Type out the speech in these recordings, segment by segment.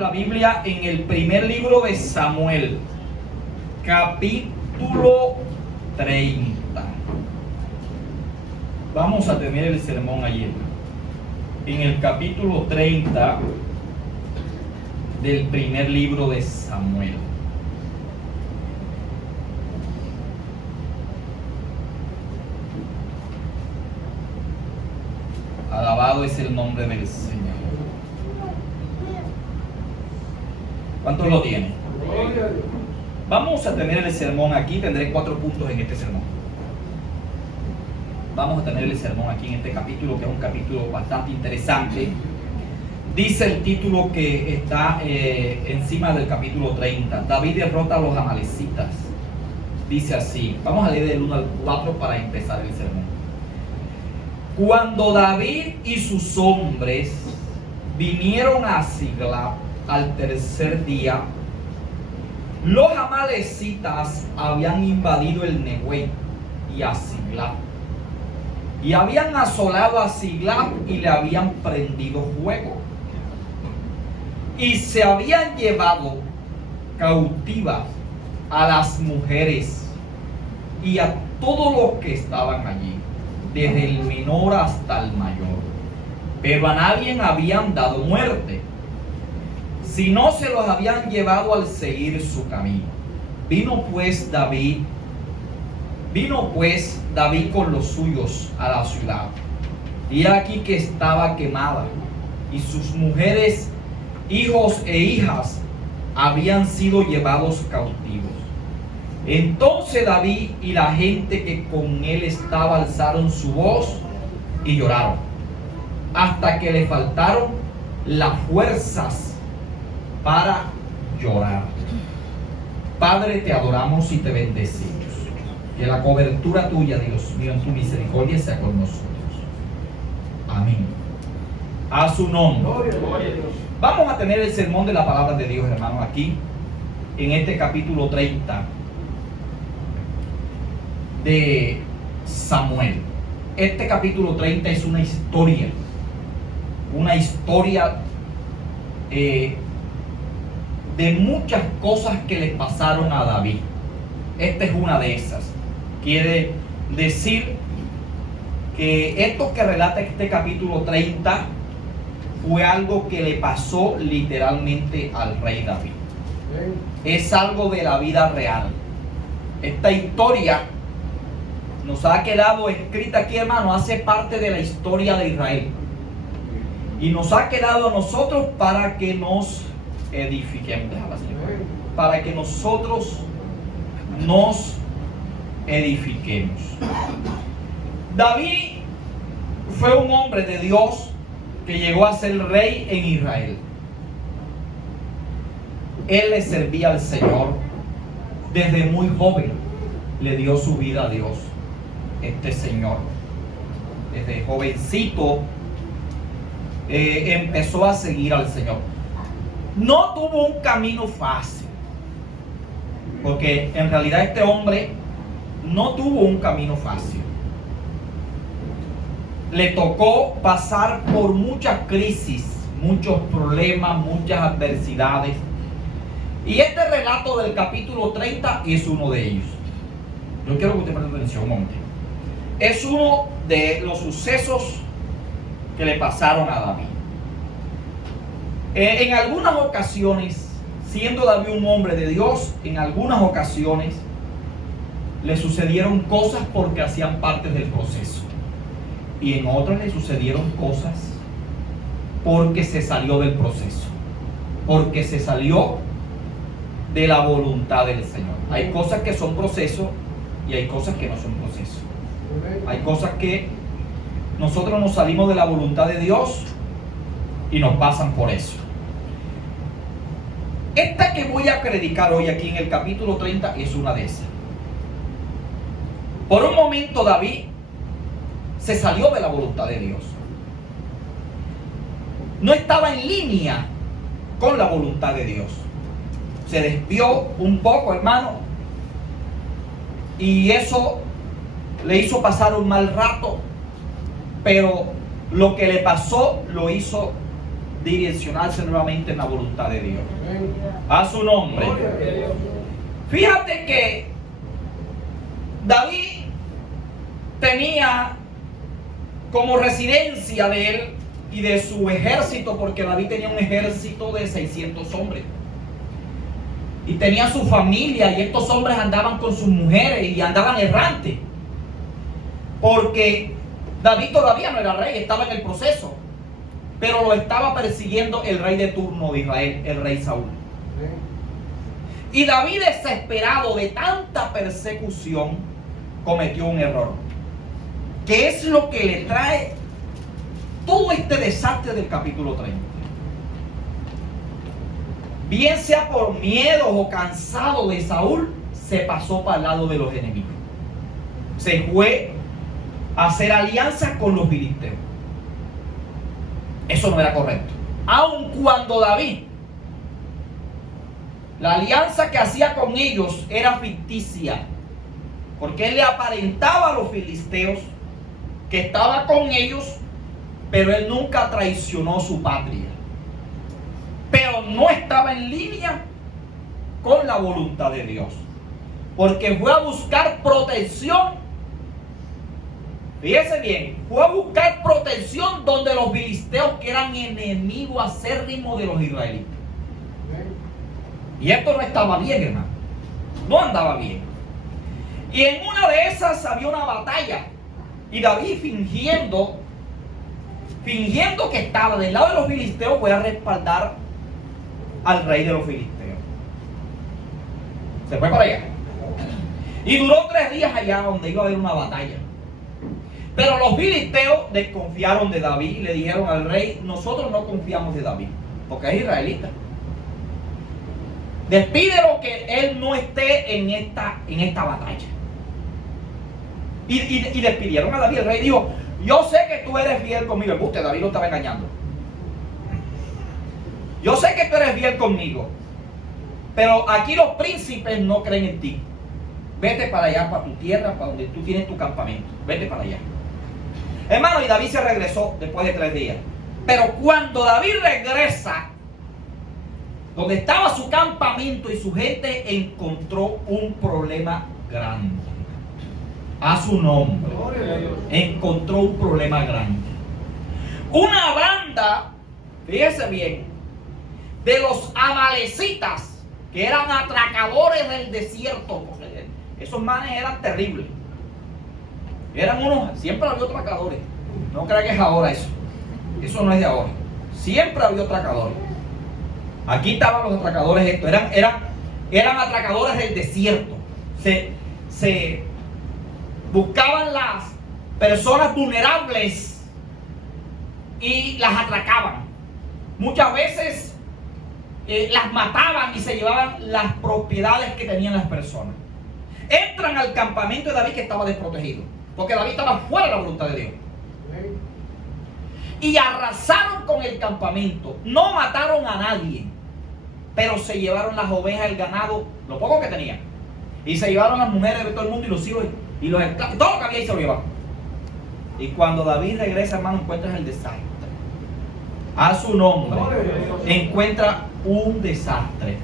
la Biblia en el primer libro de Samuel, capítulo 30. Vamos a tener el sermón ayer. En el capítulo 30 del primer libro de Samuel. Alabado es el nombre del Señor. ¿Cuántos lo tienen? Vamos a tener el sermón aquí. Tendré 4 puntos en este sermón. Vamos a tener el sermón aquí en este capítulo, que es un capítulo bastante interesante. Dice el título que está encima del capítulo 30. David derrota a los amalecitas. Dice así. Vamos a leer del 1 al 4 para empezar el sermón. Cuando David y sus hombres vinieron a Siglag al tercer día, los amalecitas habían invadido el Negev y a Siglag, y habían asolado a Siglag y le habían prendido fuego, y se habían llevado cautivas a las mujeres y a todos los que estaban allí, desde el menor hasta el mayor, pero a nadie habían dado muerte, sino se los habían llevado al seguir su camino. Vino pues David con los suyos a la ciudad, y aquí que estaba quemada, y sus mujeres, hijos e hijas habían sido llevados cautivos. Entonces David y la gente que con él estaba alzaron su voz y lloraron, hasta que le faltaron las fuerzas para llorar. Padre, te adoramos y te bendecimos. Que la cobertura tuya, Dios mío, en tu misericordia sea con nosotros. Amén. A su nombre. Vamos a tener el sermón de la palabra de Dios, hermanos, aquí en este capítulo 30 de Samuel. Este capítulo 30 es una historia de muchas cosas que le pasaron a David. Esta es una de esas. Quiere decir que esto que relata este capítulo 30 fue algo que le pasó literalmente al rey David. Es algo de la vida real. Esta historia nos ha quedado escrita aquí, hermano, hace parte de la historia de Israel. Y nos ha quedado a nosotros para que nos edifiquemos. Para que nosotros nos edifiquemos. David fue un hombre de Dios que llegó a ser rey en Israel. Él le servía al Señor desde muy joven. Le dio su vida a Dios. Este señor, desde jovencito, empezó a seguir al Señor. No tuvo un camino fácil, porque en realidad este hombre no tuvo un camino fácil. Le tocó pasar por muchas crisis, muchos problemas, muchas adversidades. Y este relato del capítulo 30 es uno de ellos. Yo quiero que usted preste atención un momento. Es uno de los sucesos que le pasaron a David. En algunas ocasiones, siendo David un hombre de Dios, en algunas ocasiones le sucedieron cosas porque hacían parte del proceso. Y en otras le sucedieron cosas porque se salió del proceso, porque se salió de la voluntad del Señor. Hay cosas que son procesos y hay cosas que no son procesos. Hay cosas que nosotros nos salimos de la voluntad de Dios y nos pasan por eso. Esta que voy a predicar hoy aquí en el capítulo 30 es una de esas. Por un momento David se salió de la voluntad de Dios. No estaba en línea con la voluntad de Dios. Se desvió un poco, hermano, y eso le hizo pasar un mal rato, pero lo que le pasó lo hizo direccionarse nuevamente en la voluntad de Dios. A su nombre. Fíjate que David tenía como residencia de él y de su ejército, porque David tenía un ejército de 600 hombres. Y tenía su familia, y estos hombres andaban con sus mujeres y andaban errantes. Porque David todavía no era rey, estaba en el proceso. Pero lo estaba persiguiendo el rey de turno de Israel, el rey Saúl. Y David, desesperado de tanta persecución, cometió un error. ¿Qué es lo que le trae todo este desastre del capítulo 30? Bien sea por miedo o cansado de Saúl, se pasó para el lado de los enemigos. Se fue a hacer alianzas con los filisteos. Eso no era correcto. Aun cuando David, la alianza que hacía con ellos era ficticia, porque él le aparentaba a los filisteos que estaba con ellos, pero él nunca traicionó su patria. Pero no estaba en línea con la voluntad de Dios, porque fue a buscar protección. Fíjese bien, fue a buscar protección donde los filisteos, que eran enemigos acérrimos de los israelitas. Y esto no estaba bien, hermano. No andaba bien. Y en una de esas había una batalla. Y David, fingiendo que estaba del lado de los filisteos, fue a respaldar al rey de los filisteos. Se fue para allá. Y duró 3 días allá donde iba a haber una batalla. Pero los filisteos desconfiaron de David y le dijeron al rey: nosotros no confiamos de David, porque es israelita. Despídelo, que él no esté en esta batalla. Y despidieron a David. El rey dijo: yo sé que tú eres fiel conmigo. Usted, David lo estaba engañando. Yo sé que tú eres fiel conmigo, pero aquí los príncipes no creen en ti. Vete para allá, para tu tierra, para donde tú tienes tu campamento. Vete para allá. Hermano, y David se regresó después de 3 días. Pero cuando David regresa donde estaba su campamento y su gente, encontró un problema grande. A su nombre. Encontró un problema grande. Una banda, fíjese bien, de los amalecitas, que eran atracadores del desierto. Esos manes eran terribles. Eran unos, siempre había atracadores. No crea que es ahora eso. Eso no es de ahora. Siempre había atracadores. Aquí estaban los atracadores estos. Eran atracadores del desierto. Se buscaban las personas vulnerables y las atracaban. Muchas veces las mataban y se llevaban las propiedades que tenían las personas. Entran al campamento de David, que estaba desprotegido, porque David estaba fuera de la voluntad de Dios. Y arrasaron con el campamento. No mataron a nadie, pero se llevaron las ovejas, el ganado, lo poco que tenían. Y se llevaron las mujeres de todo el mundo y los hijos y los esclavos, todo lo que había ahí se lo llevaron. Y cuando David regresa, hermano, encuentra el desastre. A su nombre. Encuentra un desastre.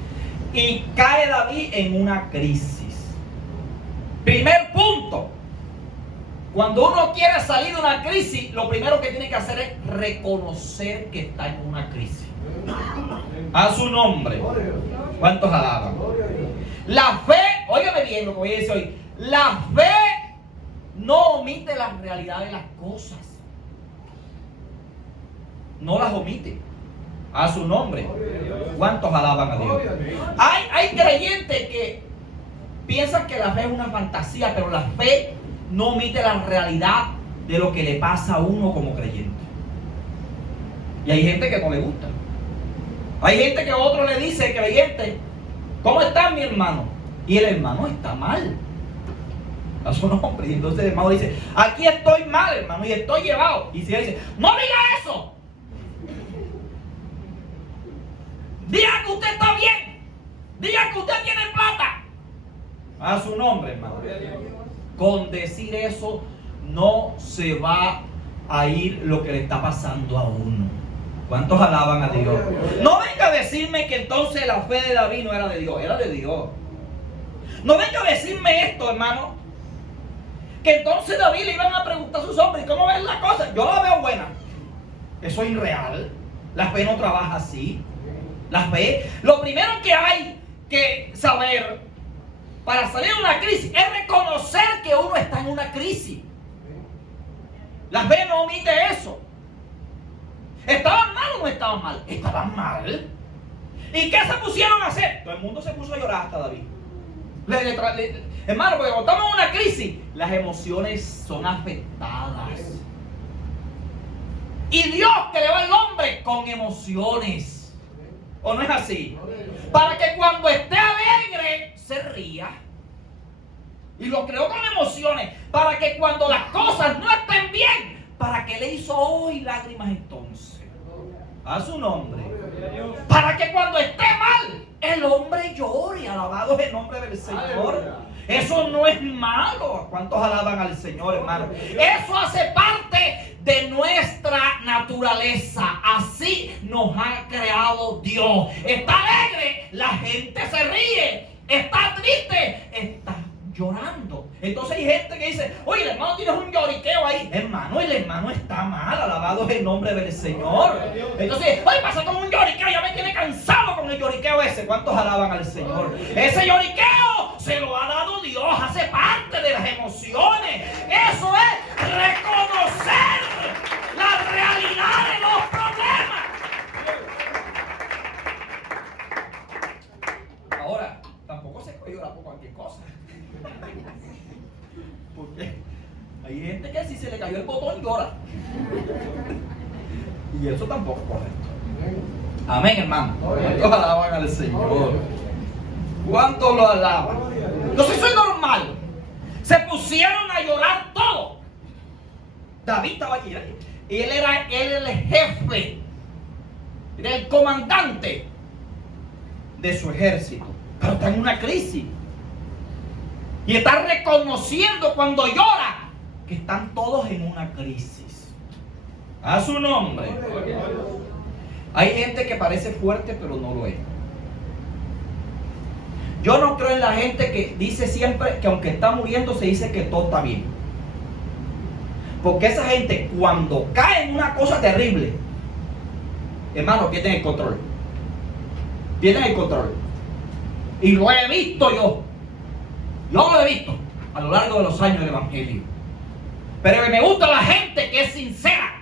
Y cae David en una crisis. Primer punto. Cuando uno quiere salir de una crisis, lo primero que tiene que hacer es reconocer que está en una crisis. A su nombre. ¿Cuántos alaban? La fe, óigame bien lo que voy a decir hoy. La fe no omite la realidad de las cosas. No las omite. A su nombre. ¿Cuántos alaban a Dios? Hay creyentes que piensan que la fe es una fantasía, pero la fe no omite la realidad de lo que le pasa a uno como creyente. Y hay gente que no le gusta. Hay gente que a otro le dice, creyente: ¿cómo está mi hermano? Y el hermano está mal. A su nombre. Y entonces el hermano dice: aquí estoy mal, hermano, y estoy llevado. Y si él dice: no diga eso, diga que usted está bien, diga que usted tiene plata. A su nombre, hermano. Con decir eso no se va a ir lo que le está pasando a uno. ¿Cuántos alaban a Dios? No venga a decirme que entonces la fe de David no era de Dios, era de Dios. No venga a decirme esto, hermano, que entonces David le iban a preguntar a sus hombres, ¿cómo ven la cosa? Yo la veo buena. Eso es irreal. La fe no trabaja así. La fe, lo primero que hay que saber para salir de una crisis es reconocer que uno está en una crisis. La fe no omite eso. ¿Estaban mal o no estaban mal? Estaban mal. ¿Y qué se pusieron a hacer? Todo el mundo se puso a llorar hasta David. Hermano, porque cuando estamos en una crisis, las emociones son afectadas. Y Dios creó al hombre con emociones. ¿O no es así? Para que cuando esté alegre, se ría. Y lo creó con emociones. Para que cuando las cosas no estén bien, ¿para qué le hizo ojos y lágrimas entonces? A su nombre. Para que cuando esté mal, el hombre llore. Alabado es el nombre del Señor. Eso no es malo. ¿Cuántos alaban al Señor, hermano? Eso hace parte de nuestra naturaleza. Así nos ha creado Dios. Está alegre, la gente se ríe. Está triste, está llorando. Entonces hay gente que dice, oye, el hermano tienes un lloriqueo ahí. Hermano, el hermano está mal. Alabado es el nombre del Señor. Entonces, oye, pasa con un lloriqueo, ya me tiene cansado con el lloriqueo ese. ¿Cuántos alaban al Señor? Ese lloriqueo se lo ha dado Dios, hace parte de las emociones. Eso es reconocer la realidad de los problemas. Ahora, tampoco se puede llorar por cualquier cosa. Porque hay gente que si se le cayó el botón llora. Y eso tampoco es correcto. Amén, hermano. ¿Cuántos alaban al Señor? ¿Cuántos lo alaban? Entonces eso es normal. Se pusieron a llorar todos. David estaba allí. Él era el jefe, era el comandante de su ejército. Pero está en una crisis. Y está reconociendo cuando llora que están todos en una crisis. A su nombre. Hay gente que parece fuerte pero no lo es. Yo no creo en la gente que dice siempre que aunque está muriendo se dice que todo está bien. Porque esa gente cuando cae en una cosa terrible, hermano, pierden el control. Pierden el control. Y lo he visto yo. Yo lo he visto a lo largo de los años del Evangelio. Pero me gusta la gente que es sincera.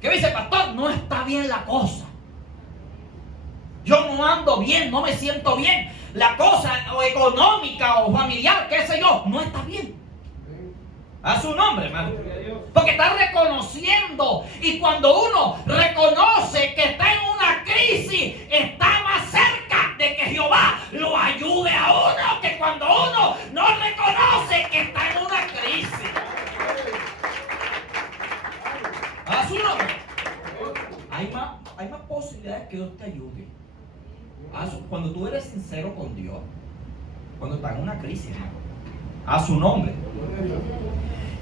Que dice, pastor, no está bien la cosa. Yo no ando bien, no me siento bien. La cosa o económica o familiar, qué sé yo, no está bien. A su nombre, hermano. Porque está reconociendo. Y cuando uno reconoce que está en una crisis, está más cerca de que Jehová lo ayude a uno que cuando uno no reconoce que está en una crisis. A su nombre. Hay más posibilidades que Dios te ayude. Cuando tú eres sincero con Dios, cuando está en una crisis, hermano. A su nombre.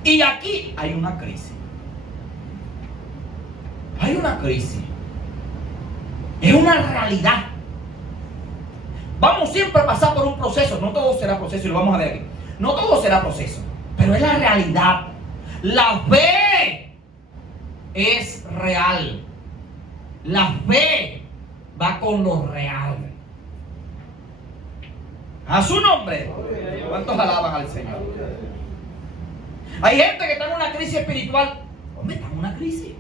Y aquí hay una crisis. Hay una crisis. Es una realidad. Vamos siempre a pasar por un proceso. No todo será proceso, y lo vamos a ver aquí. No todo será proceso, pero es la realidad. La fe es real. La fe va con lo real. A su nombre. ¿Cuántos alaban al Señor? Hay gente que está en una crisis espiritual. Hombre, está en una crisis.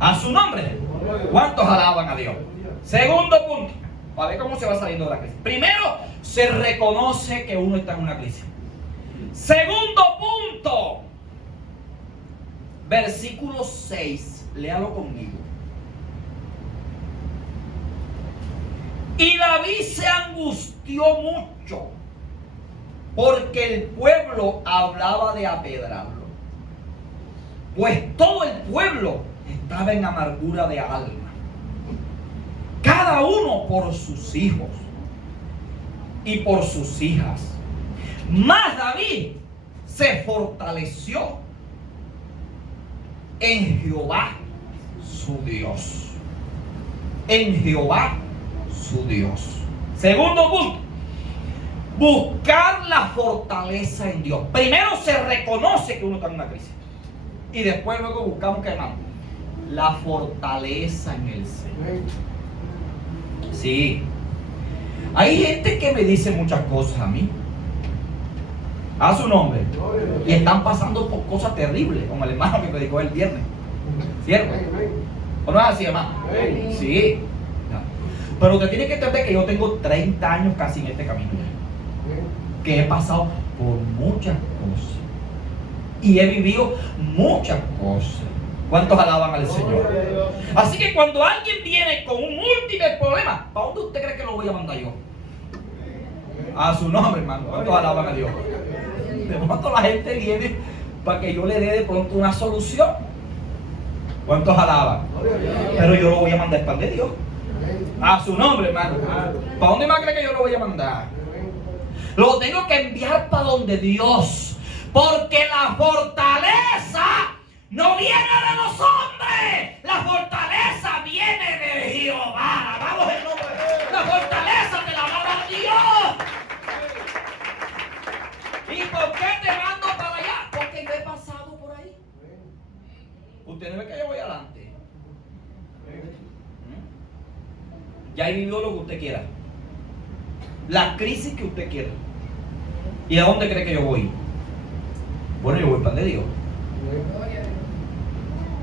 A su nombre. ¿Cuántos alaban a Dios? Segundo punto. Para ver cómo se va saliendo de la crisis. Primero, se reconoce que uno está en una crisis. Segundo punto. Versículo 6. Léalo conmigo. Y David se angustió mucho, porque el pueblo hablaba de apedrarlo. Pues todo el pueblo estaba en amargura de alma, cada uno por sus hijos y por sus hijas. Mas David se fortaleció en Jehová su Dios. En Jehová su Dios. Segundo punto, buscar la fortaleza en Dios. Primero se reconoce que uno está en una crisis. Y después luego buscamos, ¿qué, hermano? La fortaleza en el Señor. Sí. Hay gente que me dice muchas cosas a mí. A su nombre. Y están pasando por cosas terribles, como el hermano que predicó el viernes. ¿Cierto? ¿O no es así, hermano? Sí. Pero usted tiene que entender que yo tengo 30 años casi en este camino. Que he pasado por muchas cosas. Y he vivido muchas cosas. ¿Cuántos alaban al Señor? Así que cuando alguien viene con un múltiple problema, ¿para dónde usted cree que lo voy a mandar yo? A su nombre, hermano. ¿Cuántos alaban a Dios? De pronto la gente viene para que yo le dé de pronto una solución. ¿Cuántos alaban? Pero yo lo voy a mandar para de Dios. A su nombre, hermano. ¿Para dónde más cree que yo lo voy a mandar? Lo tengo que enviar para donde Dios. Porque la fortaleza no viene de los hombres. La fortaleza viene de Jehová. Vamos el nombre. La fortaleza te la va a dar Dios. ¿Y por qué te mando para allá? Porque yo he pasado por ahí. Usted no ve que yo voy adelante. Ya he vivido lo que usted quiera. La crisis que usted quiera. ¿Y a dónde cree que yo voy? Bueno, yo voy para de Dios.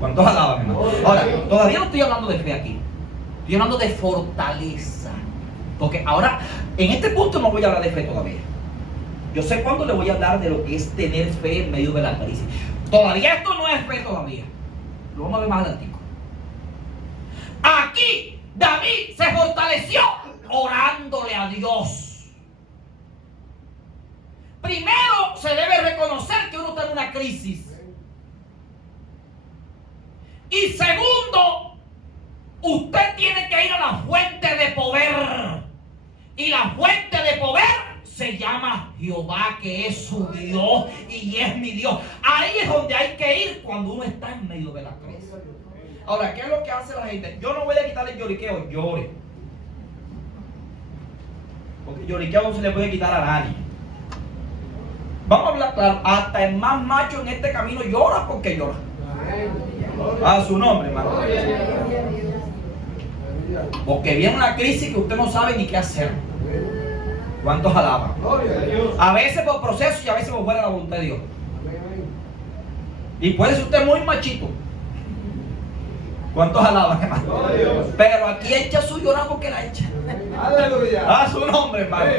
¿Cuántos alaban, hermano? Ahora, todavía no estoy hablando de fe aquí. Estoy hablando de fortaleza. Porque ahora, en este punto no voy a hablar de fe todavía. Yo sé cuándo le voy a hablar de lo que es tener fe en medio de la crisis. Todavía esto no es fe todavía. Lo vamos a ver más adelante. Aquí David se fortaleció orándole a Dios. Primero se debe reconocer que uno está en una crisis. Y segundo, usted tiene que ir a la fuente de poder. Y la fuente de poder se llama Jehová, que es su Dios y es mi Dios. Ahí es donde hay que ir cuando uno está en medio de la crisis. Ahora, ¿qué es lo que hace la gente? Yo no voy a quitarle el lloriqueo, llore. Porque el lloriqueo no se le puede quitar a nadie. Vamos a hablar claro, hasta el más macho en este camino llora porque llora. A su nombre, hermano. Porque viene una crisis que usted no sabe ni qué hacer. ¿Cuántos alaban? A veces por proceso y a veces por fuera de la voluntad de Dios. Y puede ser usted muy machito. ¿Cuántos alaban, hermano? Pero aquí echa su llorar porque la echa. A su nombre, hermano.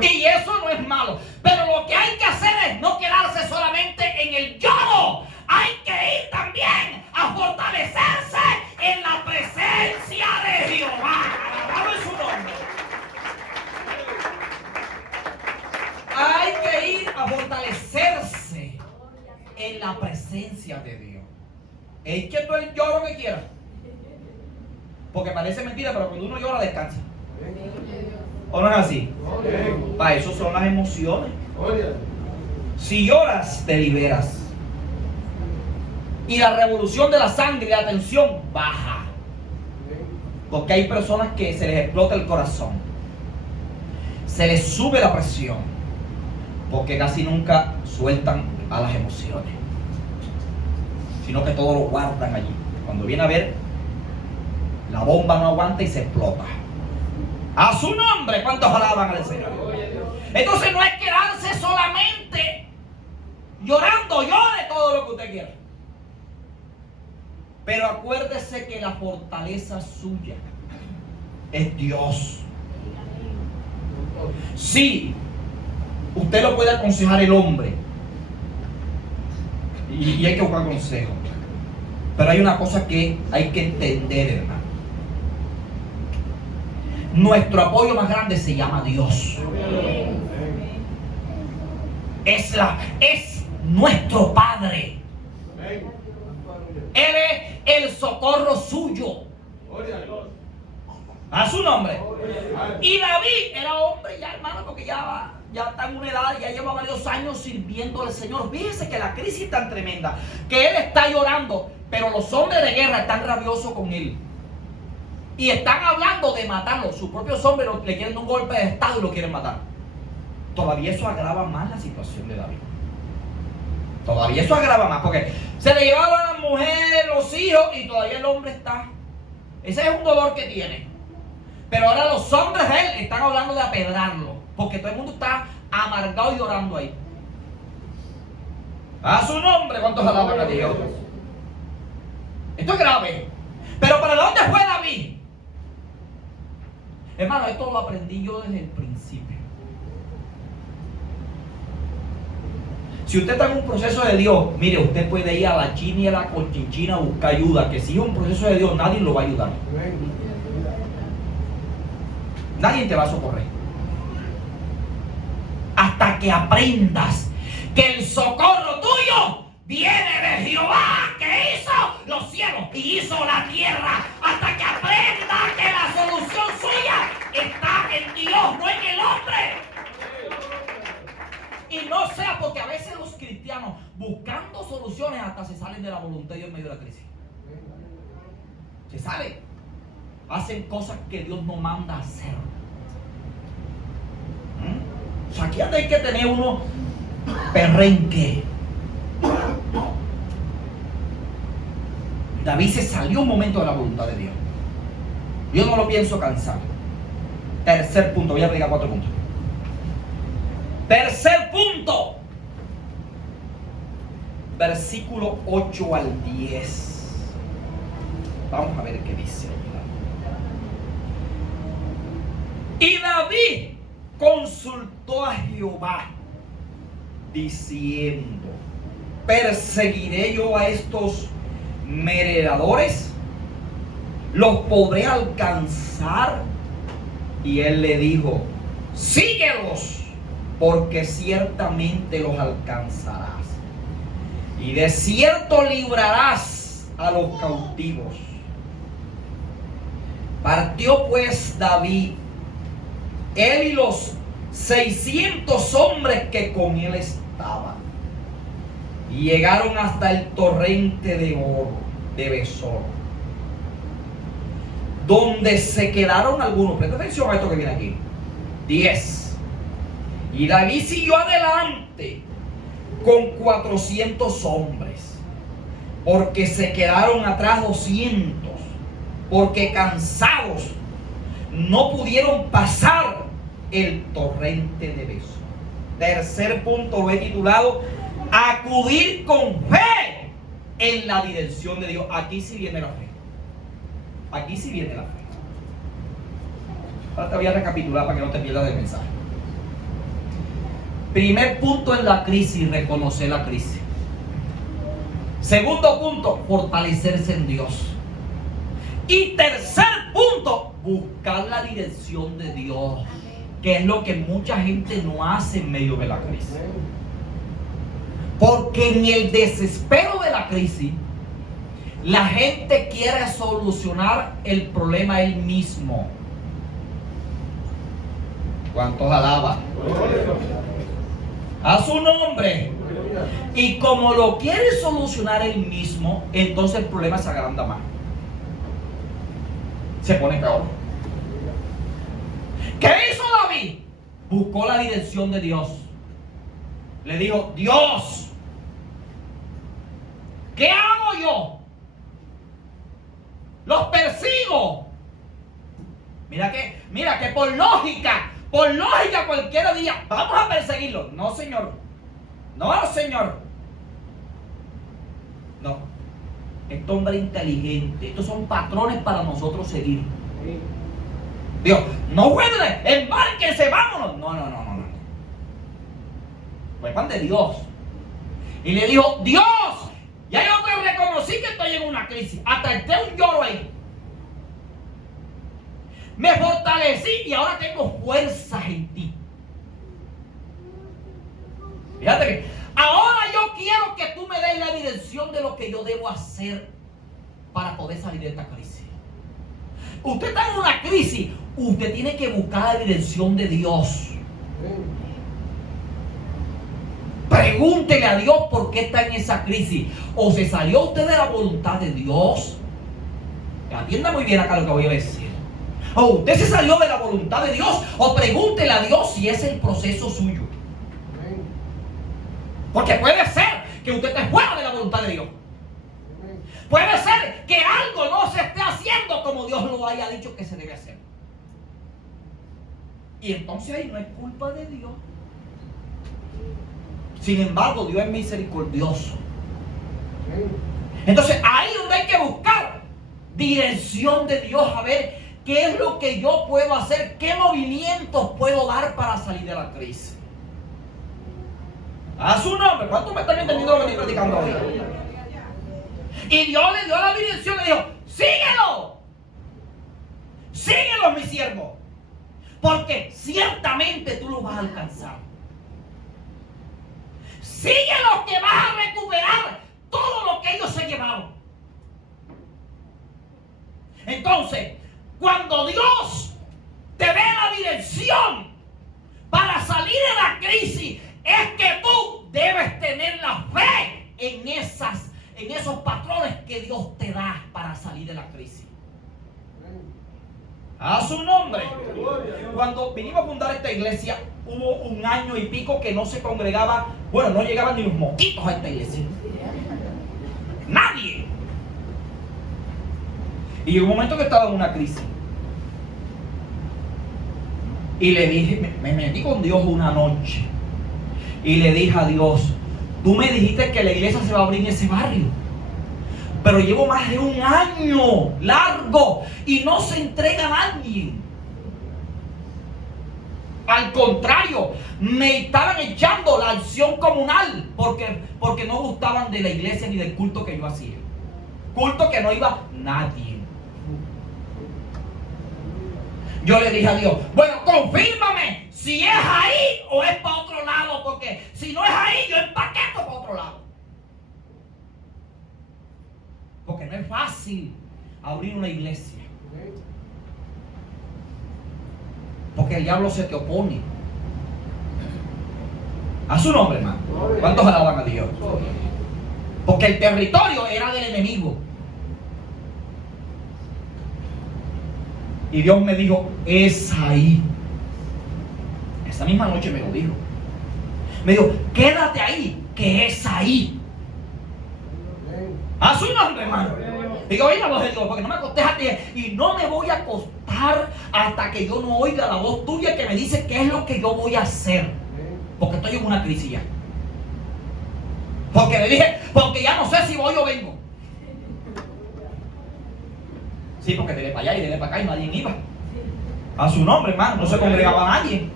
Y eso no es malo. Pero lo que hay que hacer es no quedarse solamente en el lloro. Hay que ir también a fortalecerse en la presencia de Jehová. Alabado es su nombre. Hay que ir a fortalecerse en la presencia de Dios. Eche todo el lloro que quiera. Porque parece mentira, pero cuando uno llora descansa. ¿O no es así? Para eso son las emociones. Si lloras, te liberas. Y la revolución de la sangre y la tensión baja. Porque hay personas que se les explota el corazón. Se les sube la presión. Porque casi nunca sueltan a las emociones. Sino que todo lo guardan allí. Cuando viene a ver, la bomba no aguanta y se explota. A su nombre, ¿cuántos alaban al Señor? Entonces no es quedarse solamente llorando, llore todo lo que usted quiera. Pero acuérdese que la fortaleza suya es Dios. Sí, usted lo puede aconsejar el hombre. Y hay que buscar consejo. Pero hay una cosa que hay que entender, hermano. Nuestro apoyo más grande se llama Dios. Es nuestro Padre. Él es el socorro suyo. A su nombre. Y David era hombre ya, hermano, porque ya está en una edad, ya lleva varios años sirviendo al Señor. Fíjese que la crisis es tan tremenda que él está llorando. Pero los hombres de guerra están rabiosos con él. Y están hablando de matarlo. Sus propios hombres le quieren dar un golpe de estado y lo quieren matar. Todavía eso agrava más la situación de David. Todavía eso agrava más, porque se le llevaban a la mujer, los hijos, y todavía el hombre está. Ese es un dolor que tiene. Pero ahora los hombres de él están hablando de apedrarlo, porque todo el mundo está amargado y llorando ahí. A su nombre, ¿cuántos alaban a Dios? Esto es grave. Pero ¿para dónde fue David? Hermano, esto lo aprendí yo desde el principio. Si usted está en un proceso de Dios, mire, usted puede ir a la China y a la Conchinchina a buscar ayuda, que si es un proceso de Dios, nadie lo va a ayudar. Nadie te va a socorrer. Hasta que aprendas que el socorro tuyo viene de Jehová, que hizo los cielos y hizo la tierra. Hasta que aprenda que la solución suya está en Dios, no en el hombre. Y no sea porque a veces los cristianos, buscando soluciones, hasta se salen de la voluntad de Dios en medio de la crisis. Se salen. Hacen cosas que Dios no manda hacer. O sea, aquí hay que tener uno perrenque. David se salió un momento de la voluntad de Dios. Yo no lo pienso cansar. Tercer punto, voy a predicar 4 puntos. Tercer punto. Versículo 8 al 10. Vamos a ver qué dice. Y David consultó a Jehová, diciendo: ¿perseguiré yo a estos merodeadores? ¿Los podré alcanzar? Y él le dijo: síguelos, porque ciertamente los alcanzarás, y de cierto librarás a los cautivos. Partió pues David, él y los 600 hombres que con él estaban, y llegaron hasta el torrente de oro de Besor, donde se quedaron algunos. Presta atención a esto que viene aquí. 10. Y David siguió adelante con 400 hombres, porque se quedaron atrás 200, porque cansados no pudieron pasar el torrente de Besor. Tercer punto, lo he titulado: acudir con fe en la dirección de Dios. Aquí sí viene la fe. Aquí sí viene la fe. Ahora te voy a recapitular para que no te pierdas el mensaje. Primer punto en la crisis: reconocer la crisis. Segundo punto: fortalecerse en Dios. Y tercer punto: buscar la dirección de Dios, que es lo que mucha gente no hace en medio de la crisis. Porque en el desespero de la crisis, la gente quiere solucionar el problema él mismo. ¿Cuántos alaban? A su nombre. Y como lo quiere solucionar él mismo, entonces el problema se agranda más. Se pone peor. ¿Qué hizo David? Buscó la dirección de Dios. Le dijo: Dios, ¿qué hago yo? Los persigo. Mira que por lógica cualquiera diría: vamos a perseguirlo. No, señor. No, señor. No. Este hombre inteligente. Estos son patrones para nosotros seguir. Dios, no jueguen, embárquense, vámonos. No. Fue pan de Dios. Y le dijo: Dios, ya yo te reconocí que estoy en una crisis. Hasta entré un lloro ahí. Me fortalecí y ahora tengo fuerzas en ti. Fíjate que ahora yo quiero que tú me des la dirección de lo que yo debo hacer para poder salir de esta crisis. Usted está en una crisis, usted tiene que buscar la dirección de Dios. Pregúntele a Dios por qué está en esa crisis. O se salió usted de la voluntad de Dios. Atienda muy bien acá lo que voy a decir. O usted se salió de la voluntad de Dios, o pregúntele a Dios si es el proceso suyo. Porque puede ser que usted esté fuera de la voluntad de Dios. Puede ser que algo no se esté haciendo como Dios lo haya dicho que se debe hacer. Y entonces ahí no es culpa de Dios. Sin embargo, Dios es misericordioso. Entonces ahí es donde hay que buscar dirección de Dios, a ver qué es lo que yo puedo hacer, qué movimientos puedo dar para salir de la crisis. A su nombre. ¿Cuántos me están entendiendo lo que estoy predicando hoy? Y Dios le dio la dirección, le dijo: síguelo, síguelo, mi siervo, porque ciertamente tú lo vas a alcanzar. Síguelo, que vas a recuperar todo lo que ellos se llevaron. Entonces, cuando Dios te dé la dirección para salir de la crisis, es que tú debes tener la fe en esos patrones que Dios te da para salir de la crisis. A su nombre. Cuando vinimos a fundar esta iglesia, hubo 1 año y pico que no se congregaba, bueno, no llegaban ni los mosquitos a esta iglesia. Nadie. Y llegó un momento que estaba en una crisis. Y le dije, me metí con Dios una noche. Y le dije a Dios: tú me dijiste que la iglesia se va a abrir en ese barrio, pero llevo más de 1 año largo y no se entrega a nadie. Al contrario, me estaban echando la acción comunal porque no gustaban de la iglesia ni del culto que yo hacía. Culto que no iba nadie. Yo le dije a Dios: bueno, confírmame si es ahí o es para otro lado, porque si no es ahí, yo empaqueto para otro lado. Porque no es fácil abrir una iglesia. Porque el diablo se te opone. A su nombre, hermano. ¿Cuántos alaban a Dios? Porque el territorio era del enemigo. Y Dios me dijo: es ahí. Esa misma noche me lo dijo. Me dijo: quédate ahí, que es ahí. A su nombre, hermano. Digo: oiga la voz de Dios, porque no me acostes a ti. Y no me voy a acostar hasta que yo no oiga la voz tuya que me dice qué es lo que yo voy a hacer. Porque estoy en una crisis ya. Porque le dije: porque ya no sé si voy o vengo. Sí, porque dele para allá y dele para acá y nadie iba. A su nombre, hermano, no se congregaba nadie.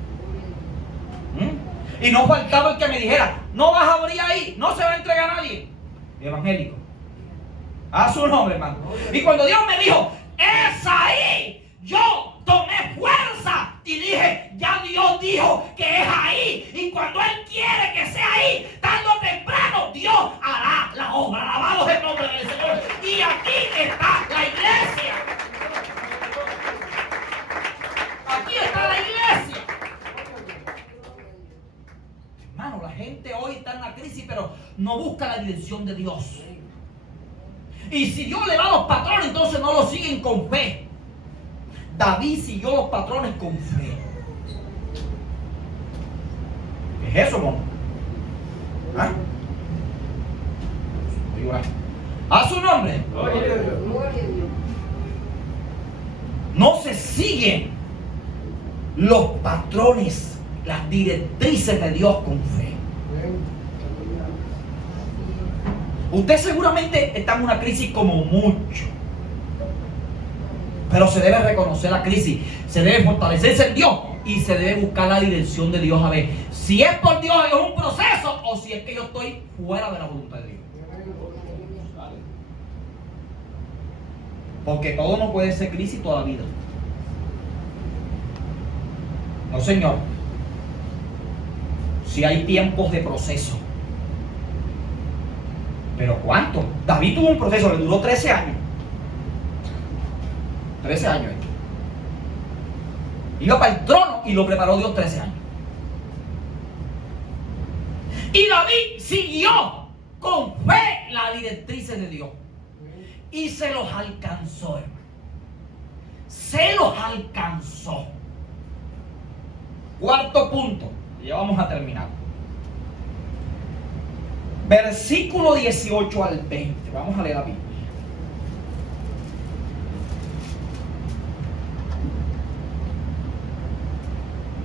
Y no faltaba el que me dijera: no vas a abrir ahí, no se va a entregar a nadie. Evangélico. A su nombre, hermano. Y cuando Dios me dijo: es ahí, yo tomé fuerza y dije: ya Dios dijo que es ahí. Y cuando Él quiere que sea ahí, tarde o temprano, Dios hará la obra. Alabado es el nombre del Señor. Y aquí está la iglesia. Aquí está la iglesia. Hermano, la gente hoy está en la crisis, pero no busca la dirección de Dios. Y si Dios le da los patrones, entonces no los siguen con fe. David siguió los patrones con fe. ¿Qué es eso, mono? ¿Ah? A su nombre. No se siguen los patrones, las directrices de Dios con fe. Usted seguramente está en una crisis como mucho, pero se debe reconocer la crisis, se debe fortalecerse en Dios y se debe buscar la dirección de Dios, a ver si es por Dios es un proceso o si es que yo estoy fuera de la voluntad de Dios. Porque todo no puede ser crisis toda la vida. No, señor. Si hay tiempos de proceso. ¿Pero cuánto? David tuvo un proceso, le duró 13 años. 13 años. Iba para el trono y lo preparó Dios 13 años. Y David siguió con fe las directrices de Dios. Y se los alcanzó, hermano. Se los alcanzó. Cuarto punto. Ya vamos a terminar. Versículo 18 al 20. Vamos a leer la Biblia.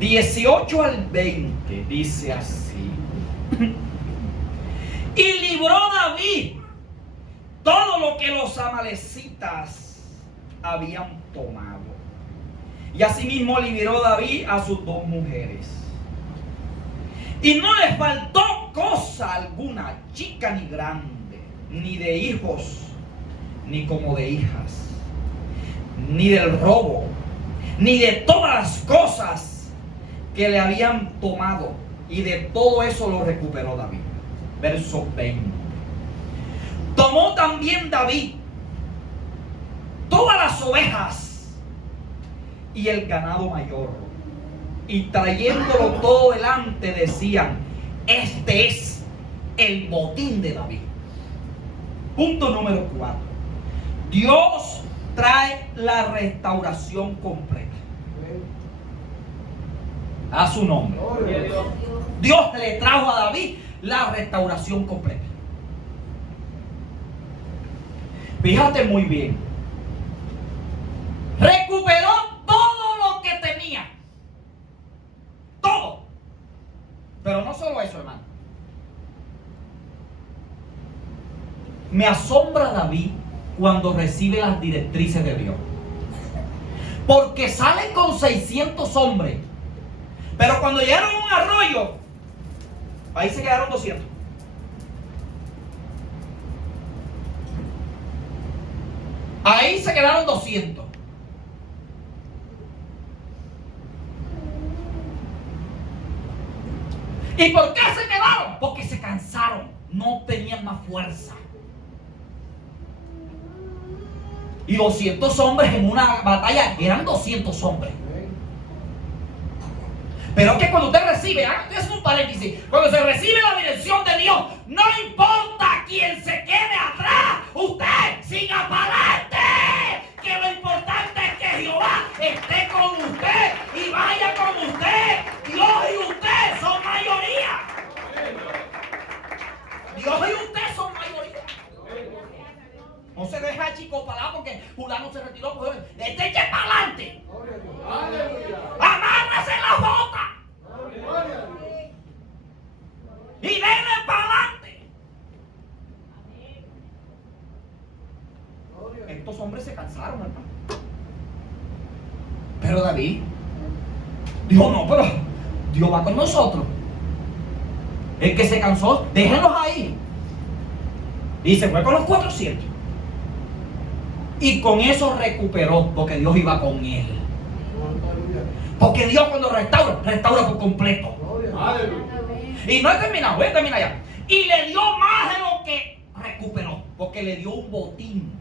...18 al 20... dice así: y libró David todo lo que los amalecitas habían tomado. Y asimismo libró David a sus 2 mujeres. Y no les faltó cosa alguna, chica ni grande, ni de hijos, ni como de hijas, ni del robo, ni de todas las cosas que le habían tomado. Y de todo eso lo recuperó David. Verso 20. Tomó también David todas las ovejas y el ganado mayor, y trayéndolo todo delante decían: este es el botín de David. Punto número 4. Dios trae la restauración completa. A su nombre. Dios le trajo a David la restauración completa. Fíjate muy bien. Recuperó todo lo que tenía. Todo. Pero no solo eso, hermano. Me asombra David cuando recibe las directrices de Dios. Porque sale con 600 hombres. Pero cuando llegaron a un arroyo, ahí se quedaron 200. Ahí se quedaron 200. ¿Y por qué se quedaron? Porque se cansaron, no tenían más fuerza. Y 200 hombres en una batalla eran 200 hombres. Pero es que cuando usted recibe, es un paréntesis, cuando se recibe la dirección de Dios, no importa quién se quede atrás, usted siga para adelante. Que lo importante es que Jehová esté con usted y vaya con usted. Dios y usted son mayoría. Dios y usted son mayoría. No se deja achicopalar porque fulano se retiró. Eche para adelante. Amárrese la bota. Y denle para adelante. Estos hombres se cansaron, hermano. Pero David dijo: no, pero Dios va con nosotros. El que se cansó, déjenlos ahí. Y se fue con los 400. Y con eso recuperó, porque Dios iba con él. Porque Dios cuando restaura, restaura por completo. Y no he terminado, voy a terminar ya. Y le dio más de lo que recuperó, porque le dio un botín.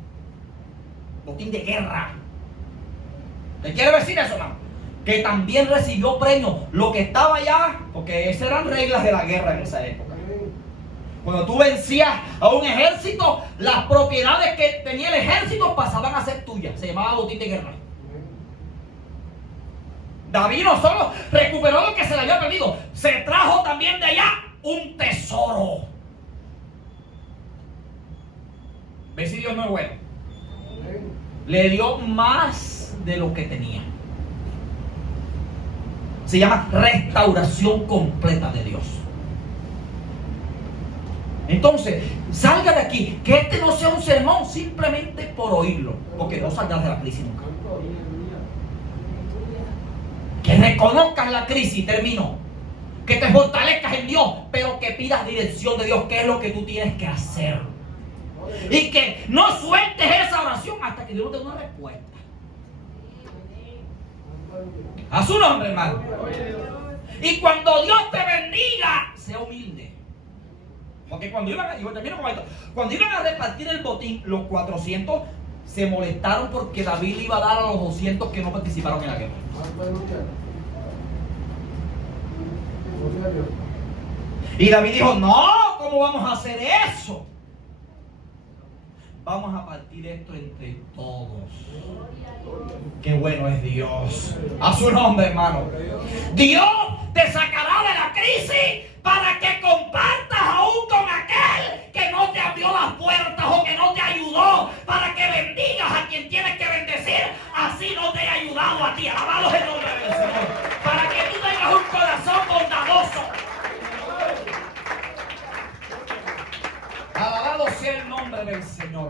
Botín de guerra. ¿Qué quiere decir eso, hermano? Que también recibió premio. Lo que estaba allá, porque esas eran reglas de la guerra en esa época. Cuando tú vencías a un ejército, las propiedades que tenía el ejército pasaban a ser tuyas. Se llamaba botín de guerra. David no solo recuperó lo que se le había perdido, se trajo también de allá un tesoro. ¿Ves si Dios no es bueno? Le dio más de lo que tenía. Se llama restauración completa de Dios. Entonces, salga de aquí. Que este no sea un sermón simplemente por oírlo, porque no saldrás de la crisis nunca. Que reconozcas la crisis y termino. Que te fortalezcas en Dios, pero que pidas dirección de Dios, que es lo que tú tienes que hacer. Y que no sueltes esa oración hasta que Dios no te dé una respuesta. A su nombre, hermano. Y cuando Dios te bendiga, sea humilde. Porque cuando iban a repartir el botín, los 400 se molestaron porque David le iba a dar a los 200 que no participaron en la guerra. Y David dijo, no, ¿cómo vamos a hacer eso? Vamos a partir esto entre todos. Qué bueno es Dios. A su nombre, hermano. Dios te sacará de la crisis para que compartas aún con aquel que no te abrió las puertas o que no te ayudó, para que bendigas a quien tienes que bendecir, así no te haya ayudado a ti. Alabado